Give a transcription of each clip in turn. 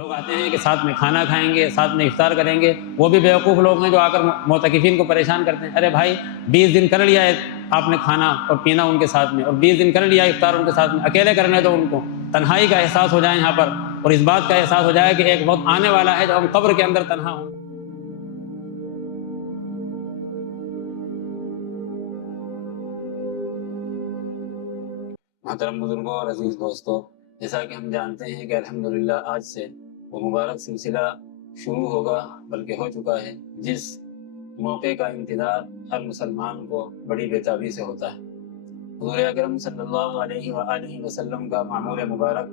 لوگ آتے ہیں کہ ساتھ میں کھانا کھائیں گے، ساتھ میں افطار کریں گے، وہ بھی بیوقوف لوگ ہیں جو آ کر معتکفین کو پریشان کرتے ہیں۔ ارے بھائی 20 دن کر لیا ہے آپ نے کھانا اور پینا ان کے ساتھ میں، اور 20 دن کر لیا افطار ان کے ساتھ میں، اکیلے کرنے دو ان کو، تنہائی کا احساس ہو جائے یہاں پر، اور اس بات کا احساس ہو جائے کہ ایک وقت آنے والا ہے جب ہم قبر کے اندر تنہا ہوں۔ محترم بزرگوں اور عزیز دوستوں، جیسا کہ ہم جانتے ہیں کہ الحمدللہ آج سے وہ مبارک سلسلہ شروع ہوگا، بلکہ ہو چکا ہے، جس موقع کا انتظار ہر مسلمان کو بڑی بےتابی سے ہوتا ہے۔ حضور اکرم صلی اللہ علیہ وآلہ وسلم کا معمول مبارک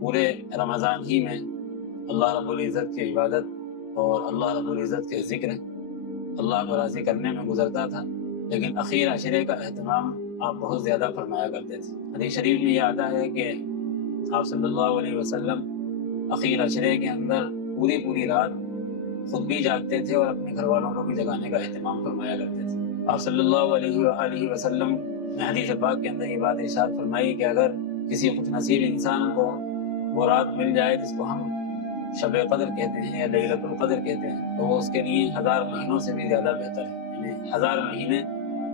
پورے رمضان ہی میں اللہ رب العزت کی عبادت اور اللہ رب العزت کے ذکر، اللہ کو راضی کرنے میں گزرتا تھا، لیکن اخیر عشرے کا اہتمام آپ بہت زیادہ فرمایا کرتے تھے۔ حدیث شریف میں یہ آتا ہے کہ آپ صلی اللہ علیہ وسلم اخیر عشرے کے اندر پوری رات خود بھی جاگتے تھے اور اپنے گھر والوں کو بھی جگانے کا اہتمام فرمایا کرتے تھے۔ آپ صلی اللہ علیہ وآلہ وسلم نے حدیث پاک کے اندر یہ بات ارشاد فرمائی کہ اگر کسی خوش نصیب انسان کو وہ رات مل جائے جس کو ہم شب قدر کہتے ہیں یا لیلۃ القدر کہتے ہیں، تو وہ اس کے لیے 1000 مہینوں سے بھی زیادہ بہتر ہے۔ یعنی 1000 مہینے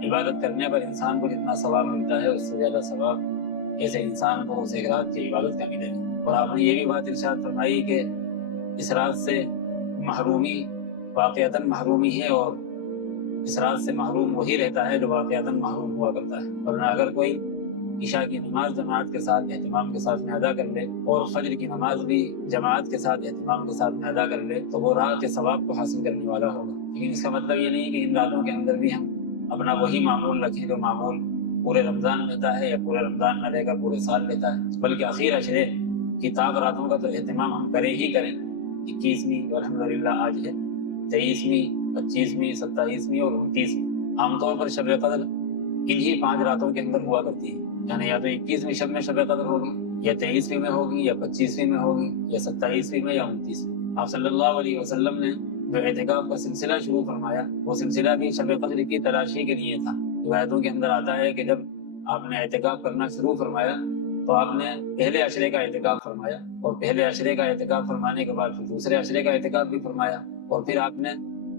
عبادت کرنے پر انسان کو جتنا ثواب ملتا ہے اس سے زیادہ ثواب ایسے انسان کو اس ایک رات کی عبادت کا ملے گا۔ اور آپ نے یہ بھی بات ارشاد فرمائی کہ اس رات سے محرومی واقعتاً محرومی ہے، اور اس رات سے محروم وہی رہتا ہے جو واقعتاً محروم ہوا کرتا ہے۔ ورنہ اگر کوئی عشاء کی نماز جماعت کے ساتھ اہتمام کے ساتھ میں ادا کر لے اور فجر کی نماز بھی جماعت کے ساتھ اہتمام کے ساتھ میں ادا کر لے تو وہ رات کے ثواب کو حاصل کرنے والا ہوگا۔ لیکن اس کا مطلب یہ نہیں کہ ان راتوں کے اندر بھی ہم اپنا وہی معمول رکھیں جو معمول پورے رمضان رہتا ہے یا پورے رمضان نہ رہ کر پورے سال رہتا ہے، بلکہ اخیر عشرے کی طاق راتوں کا تو اہتمام ہم کریں ہی کریں۔ 21ویں الحمدللہ آج ہے، 23ویں، 25ویں، 27ویں اور 29ویں۔ عام طور پر شب قدر انہی 5 راتوں کے اندر ہوا کرتی ہے، یعنی یا تو 21ویں شب میں شب قدر ہوگی، یا 23ویں میں ہوگی، یا 25ویں میں ہوگی، یا 27ویں میں، یا 29ویں۔ آپ صلی اللہ علیہ وسلم نے جو اعتکاف کا سلسلہ شروع فرمایا وہ سلسلہ بھی شب قدر کی تلاشی کے لیے تھا۔ روایتوں کے اندر آتا ہے کہ جب آپ نے اعتکاف کرنا شروع فرمایا تو آپ نے پہلے عشرے کا اعتکاف فرمایا، اور پہلے عشرے کا اعتکاف فرمانے کے بعد پھر دوسرے عشرے کا اعتکاف بھی فرمایا، اور پھر آپ نے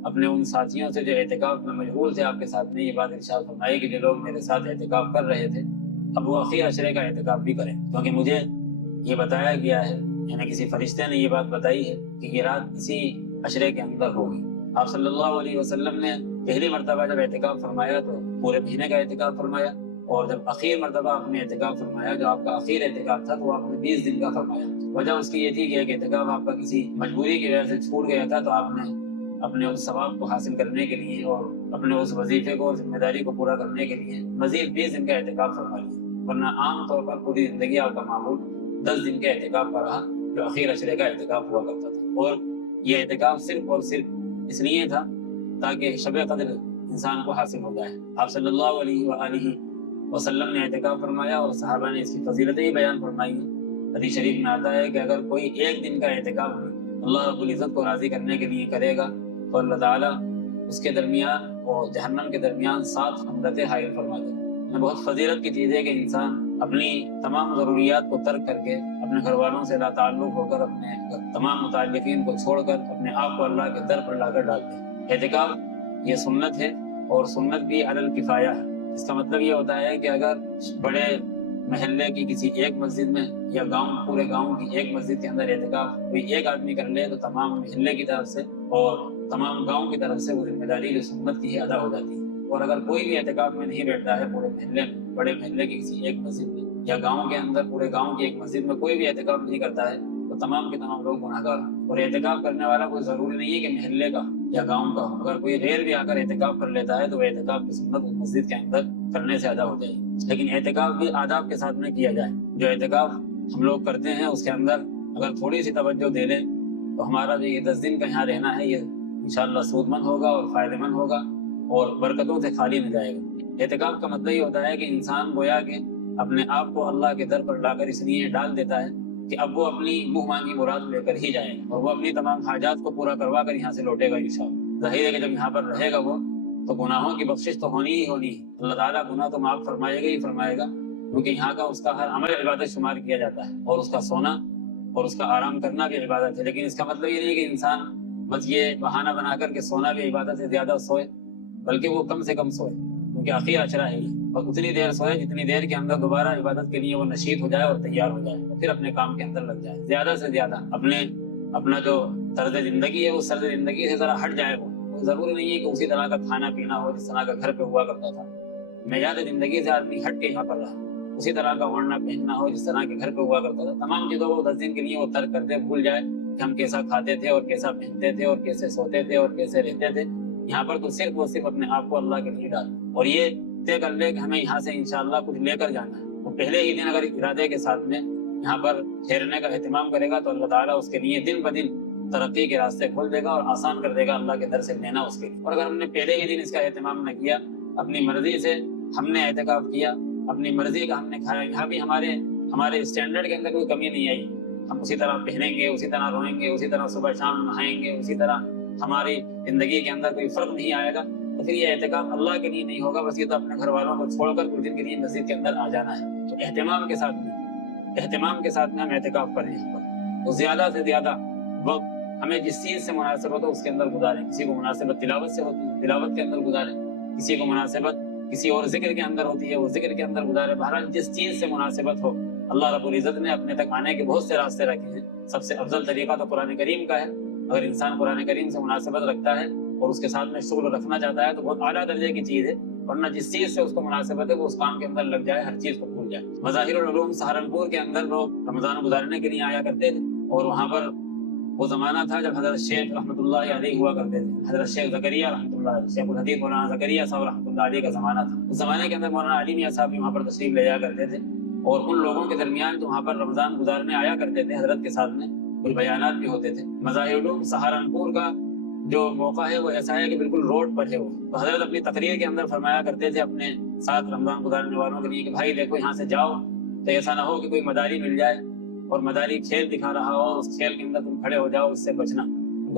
اپنے ان ساتھیوں سے جو اعتکاف میں مشغول تھے آپ کے ساتھ میں یہ بات ارشاد فرمائی کہ جو لوگ میرے ساتھ اعتکاف کر رہے تھے اب وہ اخیر عشرے کا اعتکاف بھی کریں، کیونکہ مجھے یہ بتایا گیا ہے، یعنی کسی فرشتے نے یہ بات بتائی ہے کہ یہ رات اسی عشرے کے اندر ہوگی۔ آپ صلی اللہ علیہ وسلم نے پہلی مرتبہ جب اعتکاف فرمایا تو پورے مہینے کا اعتکاف فرمایا، اور جب اخیر مرتبہ آپ نے اعتکاف فرمایا جو آپ کا اخیر اعتکاف تھا تو آپ نے 20 دن کا فرمایا۔ وجہ اس کی یہ تھی کہ ایک اعتکاف آپ کا کسی مجبوری کی وجہ سے چھوٹ گیا تھا تو آپ نے اپنے اس ثواب کو حاصل کرنے کے لیے اور اپنے اس وظیفے کو اور ذمہ داری کو پورا کرنے کے لیے مزید 20 دن کا اعتکاف فرما لیا، ورنہ عام طور پر پوری زندگی آپ کا معمول 10 دن کے اعتکاف کا رہا جو اخیر عشرے کا اعتکاف ہوا کرتا تھا۔ اور یہ اعتکاف صرف اور صرف اس لیے تھا تاکہ شب قدر انسان کو حاصل ہو جائے۔ آپ صلی اللہ علیہ وآلہ وسلم نے اعتکاف فرمایا اور صحابہ نے اس کی فضیلتیں بیان فرمائی۔ حدیث شریف میں آتا ہے کہ اگر کوئی ایک دن کا اعتکاف اللہ رب العزت کو راضی کرنے کے لیے کرے گا تو اللہ تعالیٰ اس کے درمیان اور جہنم کے درمیان 7 خندقیں حائل فرما دیں گے۔ بہت فضیلت کی چیز ہے کہ انسان اپنی تمام ضروریات کو ترک کر کے اپنے گھر والوں سے لا تعلق ہو کر اپنے تمام متعلقین کو چھوڑ کر اپنے آپ کو اللہ کے در پر لا کر ڈال دے۔ اعتکاف یہ سنت ہے، اور سنت بھی علی الکفایہ ہے۔ اس کا مطلب یہ ہوتا ہے کہ اگر بڑے محلے کی کسی ایک مسجد میں یا پورے گاؤں کی ایک مسجد کے اندر اعتکاف کوئی ایک آدمی کر لے تو تمام محلے کی طرف سے اور تمام گاؤں کی طرف سے وہ ذمہ داری جو سنت کی ہے ادا ہو جاتی ہے۔ اور اگر کوئی بھی اعتکاف میں نہیں بیٹھتا ہے پورے محلے میں، بڑے محلے کی کسی ایک مسجد میں یا گاؤں کے اندر پورے گاؤں کی ایک مسجد میں کوئی بھی اعتکاف نہیں کرتا ہے تو تمام کے تمام لوگ گناہگار ہیں۔ اور اعتکاف کرنے والا کوئی ضروری نہیں ہے کہ محلے کا یا گاؤں کا ہو، اگر کوئی غیر بھی آ کر اعتکاف کر لیتا ہے تو وہ اعتکاف کی سنت اس مسجد کے اندر کرنے سے ادا ہو جائے گی۔ لیکن اعتکاف بھی آداب کے ساتھ میں کیا جائے۔ جو اعتکاف ہم لوگ کرتے ہیں اس کے اندر اگر تھوڑی سی توجہ دے لیں تو ہمارا جو یہ 10 دن کا یہاں رہنا ہے یہ انشاءاللہ سود مند ہوگا اور فائدہ مند ہوگا اور برکتوں سے خالی نہ جائے گا۔ اعتکاف کا مطلب یہ ہوتا ہے کہ انسان گویا کہ اپنے آپ کو اللہ کے در پر لا کر اس لیے ڈال دیتا ہے کہ اب وہ اپنی منہ مانگی مراد لے کر ہی جائے گا، اور وہ اپنی تمام حاجات کو پورا کروا کر یہاں سے لوٹے گا انشاءاللہ۔ ظاہر ہے کہ جب یہاں پر رہے گا وہ تو گناہوں کی بخشش تو ہونی ہی ہونی ہے، اللہ تعالیٰ گناہ تو معاف فرمائے گا ہی فرمائے گا، کیونکہ یہاں کا اس کا ہر عمل عبادت شمار کیا جاتا ہے، اور اس کا سونا اور اس کا آرام کرنا بھی عبادت ہے، لیکن اس کا مطلب یہ نہیں کہ انسان بس یہ بہانہ بنا کر کے سونا بھی عبادت سے زیادہ سوئے، بلکہ وہ کم سے کم سوئے، کیونکہ آخری اشرا ہے یہ، اور اتنی دیر سوئے جتنی دیر کے اندر دوبارہ عبادت کے لیے وہ نشیط ہو جائے اور تیار ہو جائے، اور پھر اپنے کام کے اندر لگ جائے، زیادہ سے زیادہ اپنا جو طرز زندگی ہے اس طرز زندگی سے ذرا ہٹ جائے۔ وہ ضروری نہیں ہے کہ اسی طرح کا کھانا پینا ہو جس طرح کا گھر پہ ہوا کرتا تھا، معیار زندگی سے آدمی ہٹ کے یہاں پر رہا، اسی طرح کا اوڑھنا پہننا ہو جس طرح کے گھر پہ ہوا کرتا تھا، تمام چیزوں کو 10 دن کے لیے وہ ترک کر دے، بھول جائے کہ ہم کیسا کھاتے تھے اور کیسا پہنتے تھے اور کیسے سوتے تھے اور کیسے رہتے تھے۔ یہاں پر تو صرف اور صرف اپنے آپ کو اللہ کے لیے ڈال، اور یہ طے کر لے کہ ہمیں یہاں سے انشاءاللہ کچھ لے کر جانا ہے۔ وہ پہلے ہی دن اگر ارادے کے ساتھ میں یہاں پر ٹھہرنے کا اہتمام کرے گا تو اللہ تعالیٰ اس کے لیے دن بدن ترقی کے راستے کھول دے گا اور آسان کر دے گا اللہ کے در سے لینا اس کے لیے۔ اور اگر ہم نے پہلے ہی دن اس کا اہتمام نہ کیا، اپنی مرضی سے ہم نے اعتکاف کیا، اپنی مرضی کا ہم نے کھایا، یہاں بھی ہمارے اسٹینڈرڈ کے اندر کوئی کمی نہیں آئی، ہم اسی طرح پہنیں گے، اسی طرح روئیں گے، اسی طرح صبح شام نہائیں گے، اسی طرح ہماری زندگی کے اندر کوئی فرق نہیں آئے گا، تو پھر یہ اعتکاف اللہ کے لیے نہیں ہوگا، بس یہ تو اپنے گھر والوں کو چھوڑ کر کچھ دن کے لیے مسجد کے اندر آ جانا ہے۔ تو اہتمام کے ساتھ میں ہم اعتکاف کریں یہاں پر، تو زیادہ سے زیادہ وقت ہمیں جس چیز سے مناسبت ہو اس کے اندر گزاریں۔ کسی کو مناسبت تلاوت سے ہوتی ہے، تلاوت کے اندر گزاریں، کسی کو مناسبت کسی اور ذکر کے اندر ہوتی ہے، وہ ذکر کے اندر گزارے۔ بہرحال جس چیز سے مناسبت ہو، اللہ رب العزت نے اپنے تک آنے کے بہت سے راستے رکھے ہیں، سب سے افضل طریقہ تو قرآن کریم کا ہے۔ اگر انسان قرآن کریم سے مناسبت رکھتا ہے اور اس کے ساتھ میں شغل رکھنا چاہتا ہے تو بہت اعلیٰ درجے کی چیز ہے، ورنہ جس چیز سے اس کو مناسبت ہے وہ اس کام کے اندر لگ جائے، ہر چیز کو بھول جائے۔ مظاہر العلوم سہارنپور کے اندر لوگ رمضان گزارنے کے لیے آیا کرتے تھے، اور وہاں پر وہ زمانہ تھا جب حضرت شیخ رحمۃ اللہ علیہ ہوا کرتے تھے، حضرت شیخ زکریا رحمۃ اللہ علیہ، شیخ الحدیث مولانا زکریا صاحب رحمۃ اللہ علیہ کا زمانہ تھا۔ اس زمانے کے اندر مولانا علی میاں صاحب بھی وہاں پر تشریف لے جایا کرتے تھے، اور ان لوگوں کے درمیان جو وہاں پر رمضان گزارنے آیا کرتے تھے حضرت کے ساتھ میں کچھ بیانات بھی ہوتے تھے۔ مظاہر العلوم سہارنپور کا جو موقع ہے وہ ایسا ہے کہ بالکل روڈ پر ہے وہ، تو حضرت اپنی تقریر کے اندر فرمایا کرتے تھے اپنے ساتھ رمضان گزارنے والوں کے لیے کہ بھائی دیکھو یہاں سے جاؤ تو ایسا نہ ہو کہ کوئی مداری مل جائے اور مداری کھیل دکھا رہا ہو، اس کھیل کے اندر تم کھڑے ہو جاؤ، اس سے بچنا۔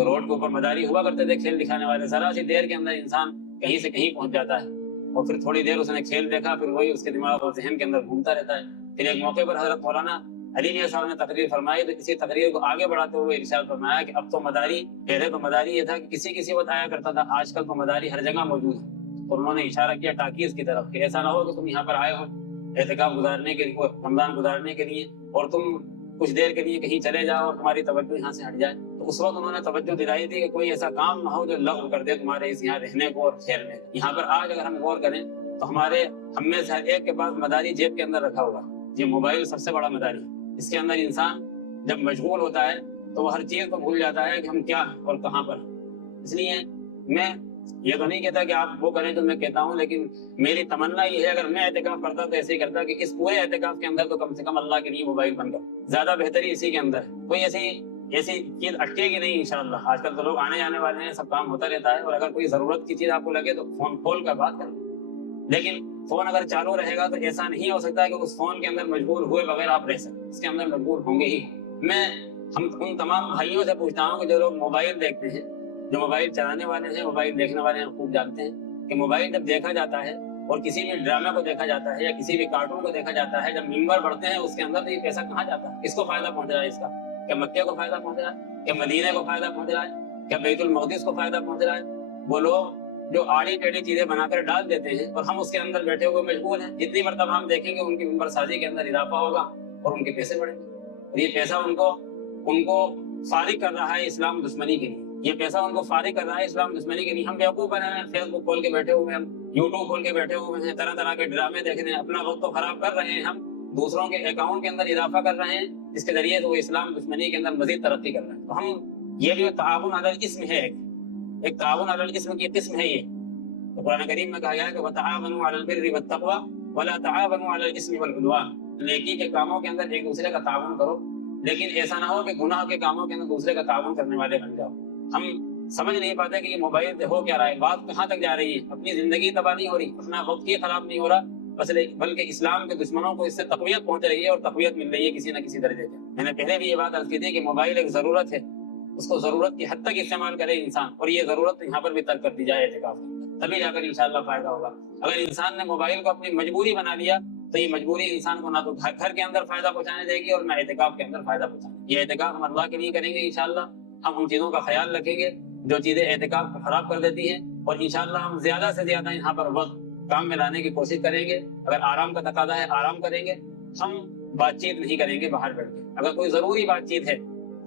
روڈ کے اوپر مداری ہوا کرتے تھے کھیل دکھانے والے، ذرا سی دیر کے اندر انسان کہیں سے کہیں پہنچ جاتا ہے، اور پھر تھوڑی دیر اس نے کھیل دیکھا، پھر وہی اس کے دماغ اور ذہن کے اندر گھومتا رہتا ہے۔ پھر ایک موقع پر حضرت مولانا علی میاں صاحب نے تقریر فرمائی، تو اسی تقریر کو آگے بڑھاتے ہوئے ارشاد فرمایا کہ اب تو مداری، پہلے تو مداری یہ تھا کہ کسی وقت آیا کرتا تھا، آج کل تو مداری ہر جگہ موجود ہے۔ اور انہوں نے اشارہ کیا ٹاکیز کی طرف کہ ایسا نہ ہو کہ تم یہاں پر آئے ہو اعتکاف گزارنے کے لیے، رمضان گزارنے کے لیے، اور تم کچھ دیر کے لیے کہیں چلے جاؤ اور تمہاری توجہ یہاں سے ہٹ جائے۔ تو اس وقت انہوں نے توجہ دلائی تھی کہ کوئی ایسا کام نہ ہو جو لغو کر دے تمہارے اس یہاں رہنے کو اور ٹھہرنے کو۔ یہاں پر آج اگر ہم غور کریں تو ہم میں سے ہر ایک کے پاس مداری جیب کے اندر رکھا ہوگا۔ یہ موبائل سب سے بڑا مداری ہے، اس کے اندر انسان جب مشغول ہوتا ہے تو وہ ہر چیز کو بھول جاتا ہے کہ ہم کیا ہیں اور کہاں پر ہیں۔ اس لیے میں یہ تو نہیں کہتا کہ آپ وہ کریں جو میں کہتا ہوں، لیکن میری تمنا یہ ہے اگر میں اعتکاف کرتا تو ایسے ہی کرتا کہ اس پورے اعتکاف کے اندر تو کم سے کم اللہ کے لیے موبائل بند کر، زیادہ بہتری اسی کے اندر ہے۔ کوئی ایسی چیز اٹکے گی نہیں انشاءاللہ۔ آج کل تو لوگ آنے جانے والے ہیں، سب کام ہوتا رہتا ہے، اور اگر کوئی ضرورت کی چیز آپ کو لگے تو فون کھول کر بات کر لیں، لیکن فون اگر چالو رہے گا تو ایسا نہیں ہو سکتا کہ اس فون کے اندر مجبور ہوئے بغیر آپ رہ سکیں، اس کے اندر مجبور ہوں گے ہی۔ ہم ان تمام بھائیوں سے پوچھتا ہوں کہ جو لوگ موبائل دیکھتے ہیں، جو موبائل چلانے والے ہیں، موبائل دیکھنے والے ہیں، خوب جانتے ہیں کہ موبائل جب دیکھا جاتا ہے اور کسی بھی ڈرامے کو دیکھا جاتا ہے یا کسی بھی کارٹون کو دیکھا جاتا ہے، جب ممبر بڑھتے ہیں اس کے اندر تو یہ پیسہ کہاں جاتا ہے؟ کس کو فائدہ پہنچ رہا ہے اس کا؟ کیا مکے کو فائدہ پہنچ رہا ہے؟ کیا مدینے کو فائدہ پہنچ رہا ہے؟ کیا بیت المقدس کو فائدہ پہنچ رہا ہے؟ وہ لوگ جو آڑی ٹیڑھی چیزیں بنا کر ڈال دیتے ہیں اور ہم اس کے اندر بیٹھے ہوئے مشغول ہیں، جتنی مرتبہ ہم دیکھیں گے ان کی ممبر سازی کے اندر اضافہ ہوگا اور ان کے پیسے بڑھیں گے، اور یہ پیسہ ان کو فارغ کر رہا ہے اسلام دشمنی کے لیے۔ یہ پیسہ ان کو فارغ کر رہا ہے اسلام دشمنی کے لیے۔ ہم بیوقوف بنے ہیں، فیس بک کھول کے بیٹھے ہوئے ہیں، ہم یوٹیوب کھول کے بیٹھے ہوئے ہیں، طرح طرح کے ڈرامے دیکھ رہے ہیں، اپنا وقت تو خراب کر رہے ہیں، ہم دوسروں کے اکاؤنٹ کے اندر اضافہ کر رہے ہیں جس کے ذریعے وہ اسلام دشمنی کے اندر مزید ترقی کر رہے ہیں۔ تو ہم یہ بھی تعاون علی الاسم ہے، ایک تعاون علی الاسم کی قسم ہے یہ۔ تو قرآن کریم میں کہا گیا ہے کہ وتعاونوا علی البر والتقوی ولا تعاونوا علی الاسم والعدوان، نیکی کے کاموں کے اندر ایک دوسرے کا تعاون کرو، لیکن ایسا نہ ہو کہ گناہ کے کاموں کے اندر دوسرے کا تعاون کرنے والے بن جاؤ۔ ہم سمجھ نہیں پاتے کہ یہ موبائل ہو کیا رہا ہے، بات کہاں تک جا رہی ہے، اپنی زندگی تباہ نہیں ہو رہی، اپنا وقت ہی خراب نہیں ہو رہا، بلکہ اسلام کے دشمنوں کو اس سے تقویت پہنچ رہی ہے اور تقویت مل رہی ہے کسی نہ کسی درجے سے۔ میں نے پہلے بھی یہ بات عرض کی تھی کہ موبائل ایک ضرورت ہے، اس کو ضرورت کی حد تک استعمال کرے انسان، اور یہ ضرورت یہاں پر بھی ترک کر دی جائے اعتکاف میں، تبھی جا کر انشاءاللہ فائدہ ہوگا۔ اگر انسان نے موبائل کو اپنی مجبوری بنا لیا تو یہ مجبوری انسان کو نہ تو گھر کے اندر فائدہ پہنچانے دے گی اور نہ اعتکاف کے اندر فائدہ پہنچانے دے گی۔ یہ اعتکاف ہم اللہ کے لیے کریں گے انشاءاللہ. ہم ان چیزوں کا خیال رکھیں گے جو چیزیں اعتکاف کو خراب کر دیتی ہیں, اور انشاءاللہ ہم زیادہ سے زیادہ یہاں پر وقت کام میں لانے کی کوشش کریں گے. اگر آرام کا تقاضا ہے آرام کریں گے. ہم بات چیت نہیں کریں گے باہر بیٹھ کے. اگر کوئی ضروری بات چیت ہے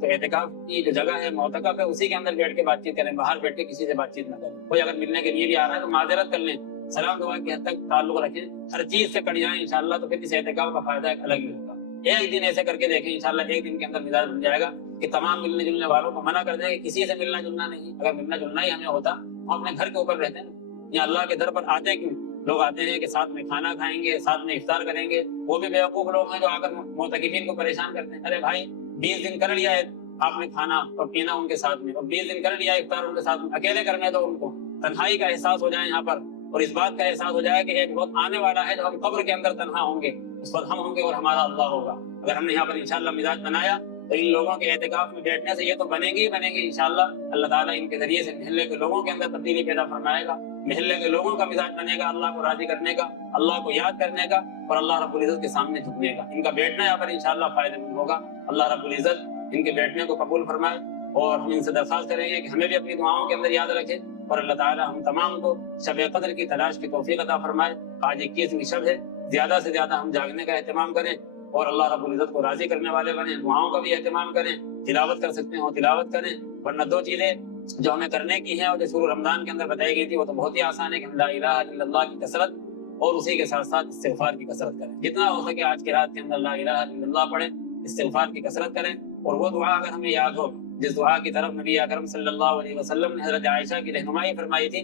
تو اعتکاف کی جو جگہ ہے معتکف ہے اسی کے اندر بیٹھ کے بات چیت کریں, باہر بیٹھ کے کسی سے بات چیت نہ کریں. کوئی اگر ملنے کے لیے بھی آ رہا ہے تو معذرت کر لیں, سلام دعا کی حد تک تعلق رکھیں, ہر چیز سے کٹ جائیں انشاءاللہ, تو پھر اس اعتکاف کا فائدہ ایک الگ ہی ہوگا. ایک دن ایسے کر کے دیکھیں انشاءاللہ, ایک دن کے اندر مزاج بن جائے گا کہ تمام ملنے جلنے والوں کو منع کر دیں کہ کسی سے ملنا جلنا نہیں. اگر ملنا جلنا ہی ہمیں ہوتا ہم اپنے گھر کے اوپر رہتے ہیں, یا اللہ کے در پر آتے کیوں؟ لوگ آتے ہیں کہ ساتھ میں کھانا کھائیں گے, ساتھ میں افطار کریں گے. وہ بھی بیوقوف لوگ ہیں جو آ کر معتکفین کو پریشان کرتے ہیں. ارے بھائی 20 دن کر لیا ہے آپ نے کھانا اور پینا ان کے ساتھ میں, اور 20 دن کر لیا افطار ان کے ساتھ میں, اکیلے کرنے دو ان کو. تنہائی کا احساس ہو جائے یہاں پر, اور اس بات کا احساس ہو جائے کہ ایک وقت آنے والا ہے جو ہم قبر کے اندر تنہا ہوں گے, اس وقت ہم ہوں گے اور ہمارا اللہ ہوگا. اگر ہم نے یہاں پر انشاءاللہ مزاج بنایا تو ان لوگوں کے اعتکاف میں بیٹھنے سے یہ تو بنے گی ہی بنے گی انشاءاللہ. اللہ تعالیٰ ان کے ذریعے سے محلے کے لوگوں کے اندر تبدیلی پیدا فرمائے گا. محلے کے لوگوں کا مزاج بنے گا اللہ کو راضی کرنے کا, اللہ کو یاد کرنے کا, اور اللہ رب العزت کے سامنے جھکنے کا. ان کا بیٹھنا یہاں پر انشاءاللہ فائدہ مند ہوگا. اللہ رب العزت ان کے بیٹھنے کو قبول فرمائے, اور ہم ان سے درخواست کریں گے کہ ہمیں بھی اپنی دعاؤں کے اندر یاد رکھے, اور اللہ تعالیٰ ہم تمام کو شب قدر کی تلاش کی توفیق عطا فرمائے. آج 21ویں شب ہے, زیادہ سے زیادہ ہم جاگنے کا اہتمام کریں, اور اللہ رب العزت کو راضی کرنے والے بنیں. دعاؤں کا بھی اہتمام کریں, تلاوت کر سکتے ہو تلاوت کریں. ورنہ دو چیزیں جو ہمیں کرنے کی ہیں اور جو شروع رمضان کے اندر بتائی گئی تھی وہ تو بہت ہی آسان ہے کہ ہم لا الہ الا اللہ کی کثرت اور اسی کے ساتھ ساتھ استغفار کی کثرت کریں. جتنا ہو سکے آج کی رات کے اندر لا الہ الا اللہ پڑھیں, استغفار کی کثرت کریں. اور وہ دعا اگر ہمیں یاد ہو جس دعا کی طرف نبی اکرم صلی اللہ علیہ وسلم نے حضرت عائشہ کی رہنمائی فرمائی تھی,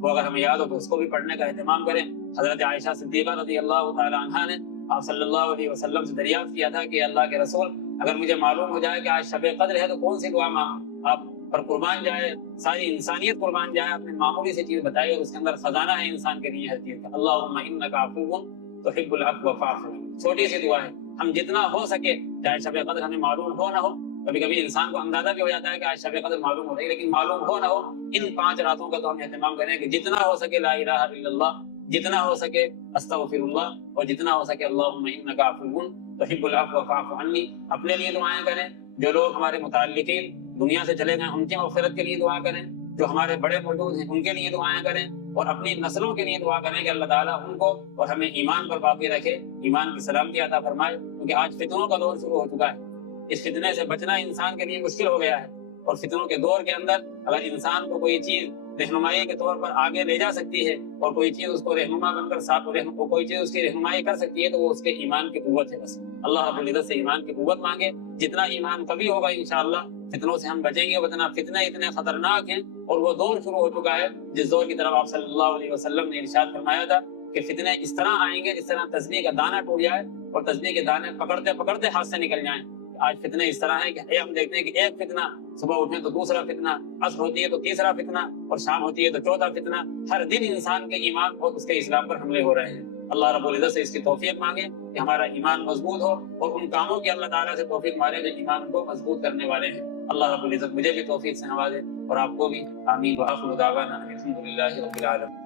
وہ اگر ہمیں یاد ہو تو اس کو بھی پڑھنے کا اہتمام کریں. حضرت عائشہ صدیقہ رضی اللہ تعالی عنہا نے آپ صلی اللہ علیہ وسلم سے دریافت کیا تھا کہ اللہ کے رسول, اگر مجھے معلوم ہو جائے کہ آج شب قدر ہے تو کون سی دعا مانگوں؟ آپ پر قربان جائے, ساری انسانیت قربان جائے, آپ نے معمولی سی چیز بتائی اور اس کے اندر خزانہ ہے انسان کے لیے ہر چیز کا. اللہم انک عفو تحب العفو فاعف عنی. چھوٹی سی دعا ہے, ہم جتنا ہو سکے, چاہے شب قدر ہمیں معلوم ہو نہ ہو, کبھی کبھی انسان کو اندازہ بھی ہو جاتا ہے کہ آج شب قدر معلوم ہو رہی ہے, لیکن معلوم ہو نہ ہو ان 5 راتوں کا تو ہم اہتمام کریں کہ جتنا ہو سکے لا الہ الا اللہ, جتنا ہو سکے استغفر اللہ, اور جتنا ہو سکے اللہم انک عفو تحب العفو فاعف عنی. اپنے لیے دعائیں کریں, جو لوگ ہمارے متعلقین دنیا سے چلے گئے ان کی مغفرت کے لیے دعا کریں, جو ہمارے بڑے موجود ہیں ان کے لیے دعائیں کریں, اور اپنی نسلوں کے لیے دعا کریں کہ اللہ تعالیٰ ان کو اور ہمیں ایمان پر باقی رکھے, ایمان کی سلامتی عطا فرمائے. کیونکہ آج فتنوں کا دور شروع ہو چکا ہے, اس فتنے سے بچنا انسان کے لیے مشکل ہو گیا ہے. اور فتنوں کے دور کے اندر اگر انسان کو کوئی چیز رہنمائی کے طور پر آگے لے جا سکتی ہے, اور کوئی چیز اس کو رہنما بن کر ساتھ کوئی چیز اس کی رہنمائی کر سکتی ہے, تو وہ اس کے ایمان کی قوت ہے. بس اللہ رب العزت سے ایمان کی قوت مانگے. جتنا ایمان قوی ہوگا انشاءاللہ فتنوں سے ہم بچیں گے. ورنہ فتنے اتنے خطرناک ہیں, اور وہ دور شروع ہو چکا ہے جس دور کی طرف آپ صلی اللہ علیہ وسلم نے ارشاد فرمایا تھا کہ فتنے اس طرح آئیں گے جس طرح تسبیح کا دانہ ٹوٹ جائے اور تسبیح کے دانے پکڑتے پکڑتے ہاتھ سے نکل جائیں. آج فتنے اس طرح ہیں کہ ہم دیکھتے ہیں کہ ایک فتنہ, صبح اٹھیں تو دوسرا فتنہ, عصر ہوتی ہے تو تیسرا فتنہ, اور شام ہوتی ہے تو چوتھا فتنہ. ہر دن انسان کے ایمان اور اس کے اسلام پر حملے ہو رہے ہیں. اللہ رب العزت سے اس کی توفیق مانگے کہ ہمارا ایمان مضبوط ہو, اور ان کاموں کی اللہ تعالیٰ سے توفیق مارے جو ایمان کو مضبوط کرنے والے ہیں. اللہ رب العزت مجھے بھی توفیق سے نوازے اور آپ کو بھی. آمین. وآخر دعوانا الحمد للہ رب العالمین.